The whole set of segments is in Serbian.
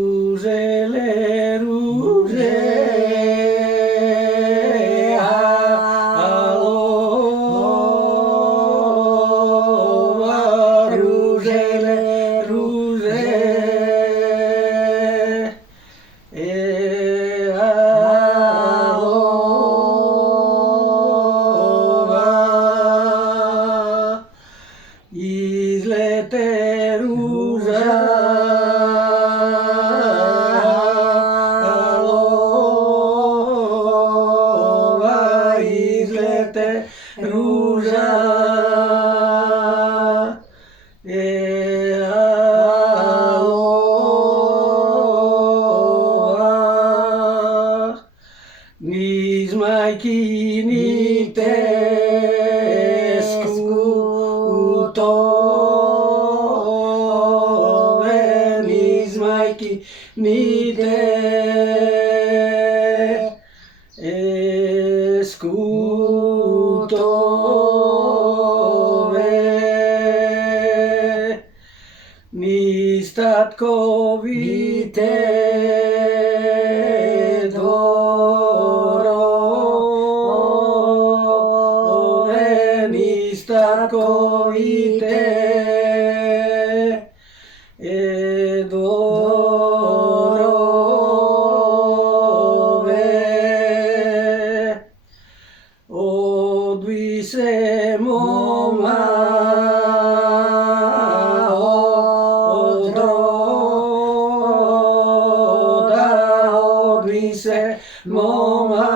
Róże, le róże, aloha, róże, le róże, aloha, izlete róża. Róża, aloha, nis majki ni te skutove, nis majki ni te skutove, ni statkovite dvorove, ni statkovite dvorove, odvise moma od roda, odvise moma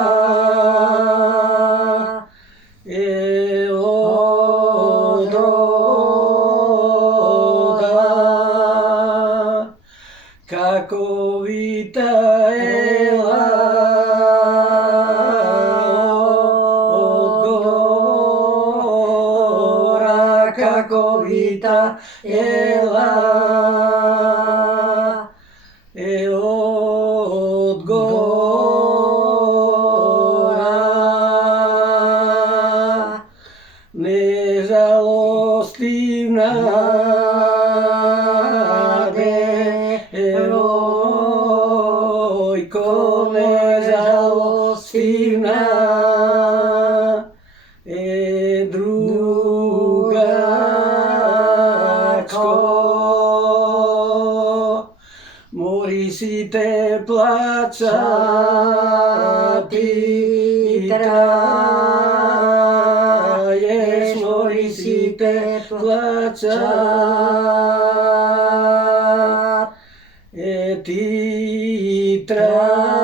od roda, kako vita ela kako vita ela od gora, nežalostivna devojko, nežalostivna morisite plaćati traješ, morisite plaćati traješ.